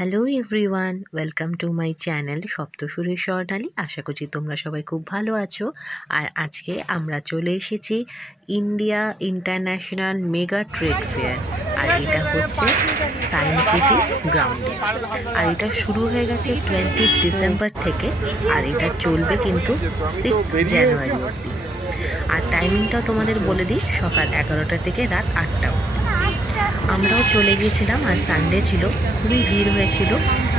Hello everyone, welcome to my channel সপ্তসুরের স্বর্ণালী। আশা করছি তোমরা সবাই খুব ভালো আছো। আর আজকে আমরা চলে এসেছি India international mega trade fair, আর এটা হচ্ছে সায়েন্স সিটি গ্রাউন্ডে। আর এটা শুরু হয়ে গেছে 20 ডিসেম্বর থেকে, আর এটা চলবে কিন্তু 6 জানুয়ারি অবধি। আর টাইমিংটাও তোমাদের বলে দিই, সকাল 11টা থেকে রাত 8টা অবধি। আমরাও চলে গিয়েছিলাম, আর সানডে ছিল, খুবই ভিড় হয়েছিল।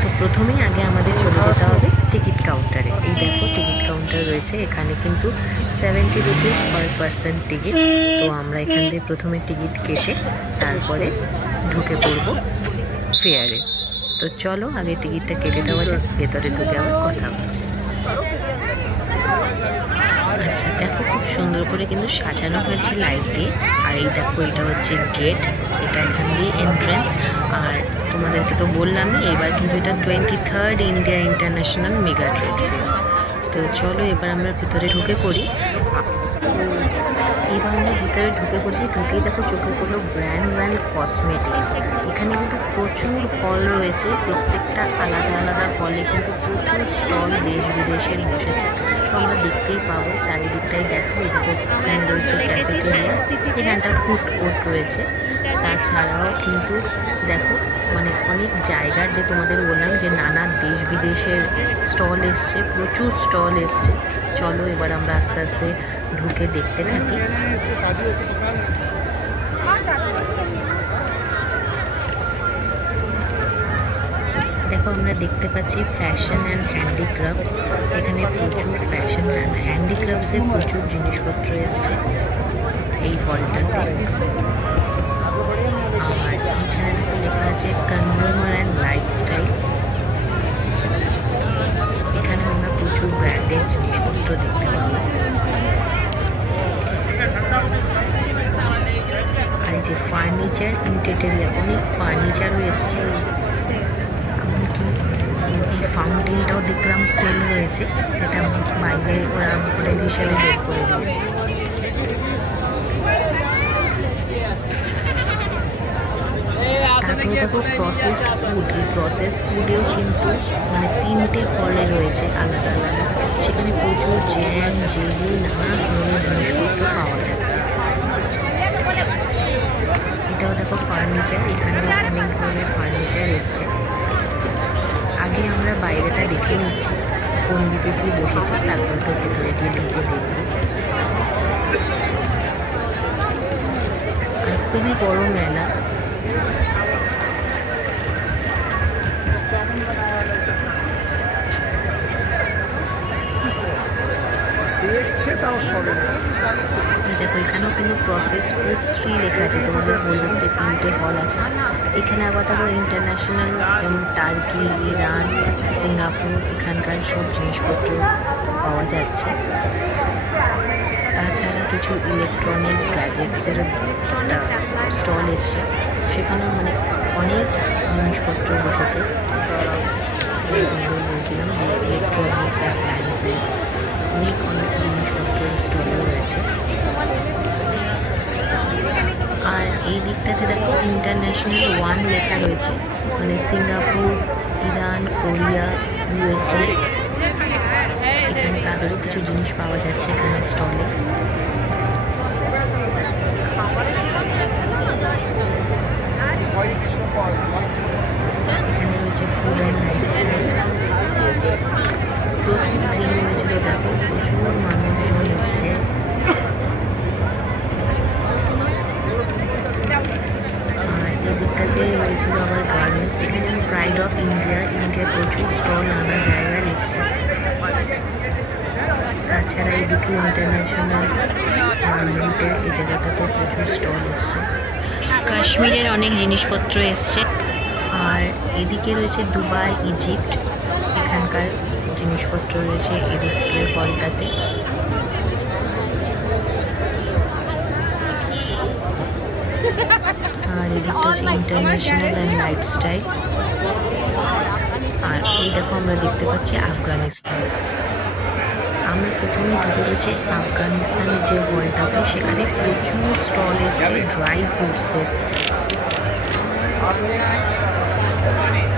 তো প্রথমেই আগে আমাদের চলে যেতে হবে টিকিট কাউন্টারে। এই দেখো টিকিট কাউন্টার রয়েছে, এখানে কিন্তু 70 রুপিস পার পারসন টিকিট। তো আমরা এখান থেকে প্রথমে টিকিট কেটে তারপরে ঢুকে পড়বো ফেয়ারে। তো চলো আগে টিকিটটা কেটে দেওয়া যাক, ভেতরে ঢুকে আবার কথা হচ্ছে। আচ্ছা দেখো, খুব সুন্দর করে কিন্তু সাজানো হয়েছে লাইট দিয়ে। আর এই দেখো, এটা হচ্ছে গেট, এটা এখান দিয়ে এন্ট্রেন্স। আর তোমাদেরকে তো বললামই, এবার কিন্তু এটা 23rd India international mega trade fair. তো চলো এবার আমরা ভিতরে ঢুকে পড়ি। এবার আমরা ভিতরে ঢুকে পড়ছি, ঢুকেই দেখো চোখে পড়লো ব্র্যান্ডস অ্যান্ড কসমেটিক্স। এখানে কিন্তু প্রচুর হল রয়েছে, প্রত্যেকটা আলাদা আলাদা হলে কিন্তু প্রচুর স্টল দেশ বিদেশের বসেছে। তো আমরা দেখতেই পাবো চারিদিকটাই। দেখো এদিকে এখানে রয়েছে ক্যাফেটেরিয়া, এখানটা ফুড কোর্ট রয়েছে। তাছাড়াও কিন্তু দেখো মানে অনেক জায়গার, যে তোমাদের বললাম যে নানা দেশ বিদেশের স্টল এসছে, প্রচুর স্টল এসছে। চলো এবার আমরা আস্তে আস্তে ঢুকে দেখতে থাকি। দেখো আমরা দেখতে পাচ্ছি ফ্যাশন অ্যান্ড হ্যান্ডিক্রাফটস। এখানে প্রচুর ফ্যাশন অ্যান্ড হ্যান্ডিক্রাফটসের প্রচুর জিনিসপত্র এসছে এই হলটাতে। আর এখানে দেখো লেখা আছে কনজিউমার অ্যান্ড লাইফস্টাইল। এখানে আমরা প্রচুর ব্র্যান্ডের জিনিসপত্র দেখতে পাবো। আর এই যে ফার্নিচার, ইন্টেরিয়র অনেক ফার্নিচারও এসছে। এমনকি এই ফাউন্টেনটাও দেখলাম সেল হয়েছে, যেটা বাইরে ওরা হোটেল হিসেবে বের করে দিয়েছে। তারপরে দেখো প্রসেসড ফুড, এই প্রসেস ফুডেও কিন্তু মানে 3টে হলে রয়েছে আলাদা আলাদা। সেখানে প্রচুর জ্যাম, জেলি, নানা ধরনের জিনিসপত্র পাওয়া যাচ্ছে। এটাও দেখো ফার্নিচার, এখানেও অনেক ধরনের ফার্নিচার এসছে। আগে আমরা বাইরেটা দেখে নিচ্ছি কোন দিকে কি বসেছে, তারপরে তো ভেতরে গিয়ে ঢুকে দেখবো। আর খুবই বড় মেলা। দেখো এখানেও কিন্তু প্রসেস ফুড 3 লেখা আছে। তোমাদের বললাম যে 3টে হল আছে। এখানে আবার দেখো ইন্টারন্যাশনাল, যেমন টার্কি, ইরান, সিঙ্গাপুর, এখানকার সব জিনিসপত্র পাওয়া যাচ্ছে। তাছাড়া কিছু ইলেকট্রনিক্স গ্যাজেটসের একটা স্টল এসছে, সেখানেও মানে অনেক জিনিসপত্র বসেছে। তোমাদের বলছিলাম যে ইলেকট্রনিক্স অ্যাপ্লায়েন্সেস, অনেক জিনিসপত্র স্টলে রয়েছে। আর এই দিকটাতে দেখো ইন্টারন্যাশনাল 1 লেখা রয়েছে, মানে সিঙ্গাপুর, ইরান, কোরিয়া, USA, এখানে তাদেরও কিছু জিনিস পাওয়া যাচ্ছে এখানে স্টলে। এখানে রয়েছে ফুড অ্যান্ড লাইফস্টাইল। প্রচুর ভিড় হয়েছিল, দেখো প্রচুর মানুষজন এসছে। আর এদিকটাতে রয়েছিল আবার গার্মেন্টস। এখানে প্রাইড অফ ইন্ডিয়ার প্রচুর স্টল নানা জায়গার এসছে। তাছাড়া এদিকে ইন্টারন্যাশনাল গার্মেন্টের এই জায়গাটাতে প্রচুর স্টল এসছে। কাশ্মীরের অনেক জিনিসপত্র এসছে। আর এদিকে রয়েছে দুবাই, ইজিপ্ট, এখানকার জিনিসপত্র রয়েছে এদিকের হলটাতে। আর এদিকটা হচ্ছে ইন্টারন্যাশনাল অ্যান্ড লাইফস্টাইল। আর এই দেখো আমরা দেখতে পাচ্ছি আফগানিস্তান। আমরা প্রথমে ঢুকে রয়েছে আফগানিস্তানের যে হলটাতে, সেখানে প্রচুর স্টল এসছে ড্রাই ফ্রুটসের।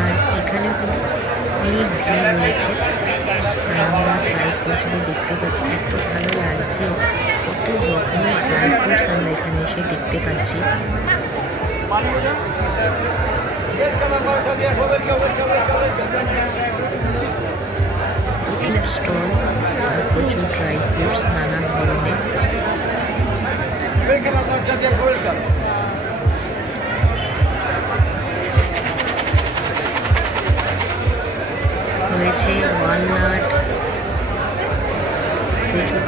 আর অনেক ভিড় রয়েছে। আর আমরা ড্রাই ফ্রুটসগুলো দেখতে পাচ্ছি, এত ভালো লাগছে। কত রকমের ড্রাই ফ্রুটস আমরা এখানে এসে দেখতে পাচ্ছি। প্রচুর স্টল আর প্রচুর ড্রাই ফ্রুটস নানা ধরনের। রয়েছে ওয়ালনাট,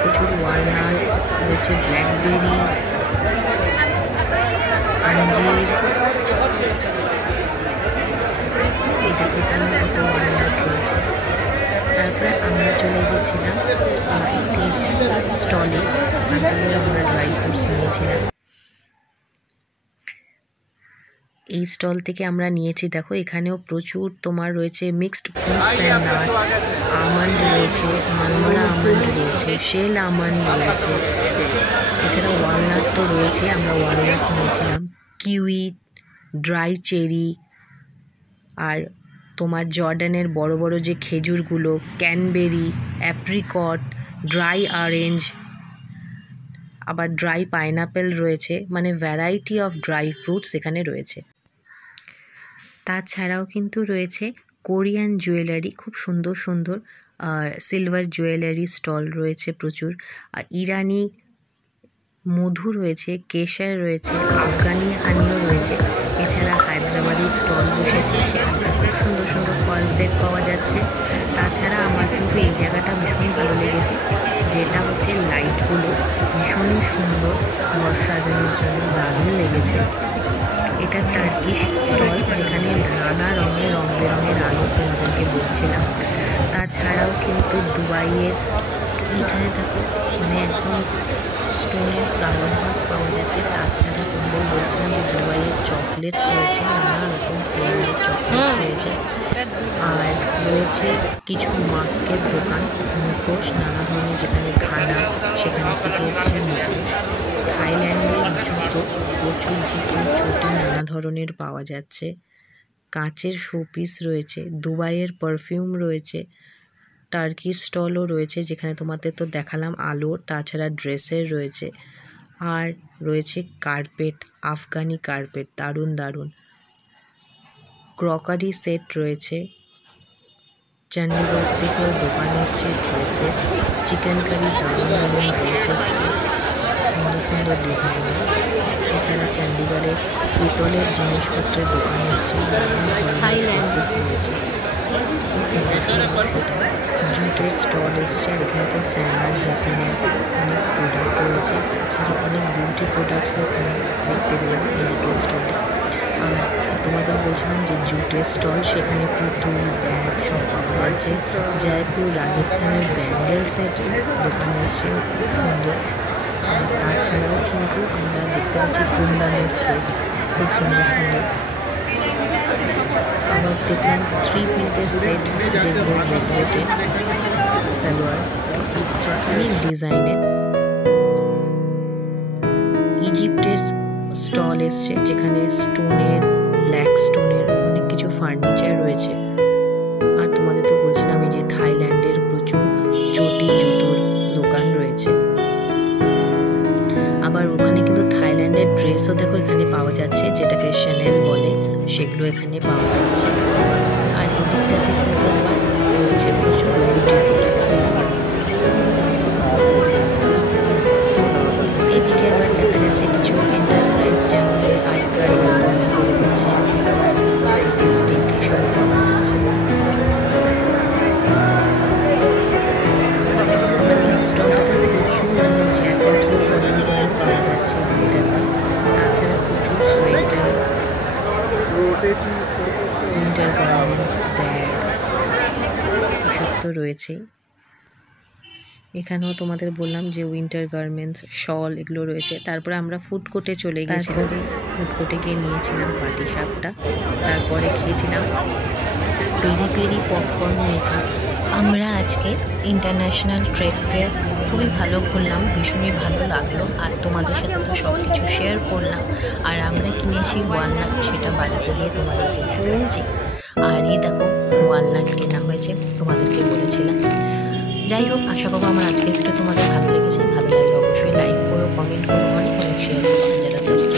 প্রচুর ওয়ালনাট রয়েছে, ব্ল্যাকবেরি, আঞ্জির, এটা এখানে কত ওয়ালনাট রয়েছে। তারপরে আমরা চলে গেছিলাম একটি স্টলে, ওখান থেকে আমরা ড্রাই ফ্রুটস নিয়েছিলাম। এই স্টল থেকে আমরা নিয়েছি, দেখো এখানেও প্রচুর তোমার রয়েছে mixed fruits and nuts, almond রয়েছে, মালমারা আমন্ড রয়েছে, শেল আমন্ড রয়েছে, এছাড়া ওয়ালনাট তো রয়েছে, আমরা ওয়ালনাট নিয়েছিলাম, কিউই, ড্রাই চেরি, আর তোমার জর্ডানের বড় বড় যে খেজুরগুলো, ক্যানবেরি, অ্যাপ্রিকট, ড্রাই অরেঞ্জ, আবার ড্রাই পাইনাপেল রয়েছে, মানে ভ্যারাইটি অফ ড্রাই ফ্রুটস এখানে রয়েছে। তাছাড়াও কিন্তু রয়েছে কোরিয়ান জুয়েলারি, খুব সুন্দর সুন্দর সিলভার জুয়েলারি স্টল রয়েছে প্রচুর, আর ইরানি মধু রয়েছে, কেশর রয়েছে, আফগানি হানিও রয়েছে, এছাড়া হায়দ্রাবাদি স্টল বসেছে, সেখানে খুব সুন্দর সুন্দর কয়েল সেট পাওয়া যাচ্ছে। তাছাড়া আমার কিন্তু এই জায়গাটা ভীষণ ভালো লেগেছে, যেটা হচ্ছে লাইটগুলো ভীষণই সুন্দর, ঘর সাজানোর জন্য দারুণ লেগেছে। এটা টার্কিশ স্টল, যেখানে নানা রঙের রং বেরঙের আলো তোমাদেরকে বলছিলাম। তাছাড়াও কিন্তু দুবাইয়ের এখানে দেখো মানে একদম স্টোনের ফ্লাওয়ার ভাস পাওয়া যাচ্ছে। তাছাড়া তোমাদের বলছিলাম যে দুবাইয়ের চকলেটস রয়েছে, নানা রকম ফ্লেভারের চকলেটস রয়েছে, আর রয়েছে কিছু মাস্কের দোকান, মুখোশ নানা ধরনের, যেখানে ঘানা সেখানে থেকে এসছে মুখোশ। থাইল্যান্ডের জুতো, প্রচুর জুতো চটি নানা ধরনের পাওয়া যাচ্ছে, কাঁচের শোপিস রয়েছে, দুবাইয়ের পারফিউম রয়েছে, টার্কিশ স্টলও রয়েছে, যেখানে তোমাদের তো দেখালাম আলোর, তাছাড়া ড্রেসের রয়েছে, আর রয়েছে কার্পেট, আফগানি কার্পেট, দারুণ দারুণ ক্রকারি সেট রয়েছে। চণ্ডীগড় থেকেও দোকান এসছে ড্রেসের, চিকেন কারি দারুণ দারুণ ড্রেস এসছে, সুন্দর সুন্দর ডিজাইনের। এছাড়া চণ্ডীগড়ের পিতলের জিনিসপত্রের দোকান এসছে, নানান ধরনের রয়েছে, খুব সুন্দর সুন্দর সেটা। জুটের স্টল এসছে, আর এখানে তো স্যানাজ হাসানের অনেক প্রোডাক্ট রয়েছে, তাছাড়া অনেক বিউটি প্রোডাক্টসও এখানে দেখতে পেলাম এদিকে স্টলে। আর তোমাদের বলছিলাম যে জুটের স্টল, সেখানে পুতুল, ব্যাগ সব পাওয়া যাচ্ছে। জয়পুর রাজস্থানের ব্যাঙ্গেলসের দোকান এসছে, খুব সুন্দর। আর তাছাড়াও কিন্তু আমরা দেখতে পাচ্ছি কুন্দানের সেট, খুব সুন্দর সুন্দর। আবার দেখলাম 3 পিসের সেট, যেগুলো রেগুলেটেড সালোয়ার, অনেক ডিজাইনের। ইজিপ্টের স্টল এসছে, যেখানে স্টোনের, ব্ল্যাক স্টোনের অনেক কিছু ফার্নিচার রয়েছে। আর তোমাদের তো বলছিলাম এই যে থাইল্যান্ডের প্রচুর চটি জুতোর দোকান রয়েছে। আবার ওখানে কিন্তু থাইল্যান্ডের ড্রেসও দেখো এখানে পাওয়া যাচ্ছে, যেটাকে শ্যানেল বলে, সেগুলো এখানে পাওয়া যাচ্ছে। আর এই দিকটাতে কিন্তু আবার রয়েছে প্রচুর বিউটি প্রোডাক্টস। এদিকে আবার দেখা যাচ্ছে কিছু এন্টারপ্রাইজ, যেমন আইকার তৈরি করে দিচ্ছে, সেলফি স্টিক, এসব পাওয়া যাচ্ছে। স্টলটাতে প্রচুর জ্যাকেটসের প্রোডাক্ট পাওয়া যাচ্ছে এটাতে। তাছাড়া প্রচুর সোয়েটার, উইন্টার গার্মেন্টস, ব্যাগ, এসব তো রয়েছেই। এখানেও তোমাদের বললাম যে উইন্টার গার্মেন্টস, শল, এগুলো রয়েছে। তারপরে আমরা ফুড কোর্টে চলে গেছিলাম, ফুড কোর্টে গিয়ে নিয়েছিলাম পাটি সাপটা, তারপরে খেয়েছিলাম পেরি পেরি পপকর্ন নিয়েছি। আমরা আজকে ইন্টারন্যাশনাল ট্রেড ফেয়ার খুবই ভালো ঘুরলাম, ভীষণই ভালো লাগলো, আর তোমাদের সাথে তো সব কিছু শেয়ার করলাম। আর আমরা কিনেছি ওয়ালনাট, সেটা বাড়িতে গিয়ে তোমাদেরকে দেখাচ্ছি। আর এই দেখো ওয়ালনাট কেনা হয়েছে, তোমাদেরকে বলেছিলাম। যাই হোক, আশা করবো আমার আজকের ভিডিও তোমাদের ভালো লেগেছে। ভালো লাগলে অবশ্যই লাইক করো, কমেন্ট করো, অনেক অনেক শেয়ার করো। আর যারা সাবস্ক্রাইব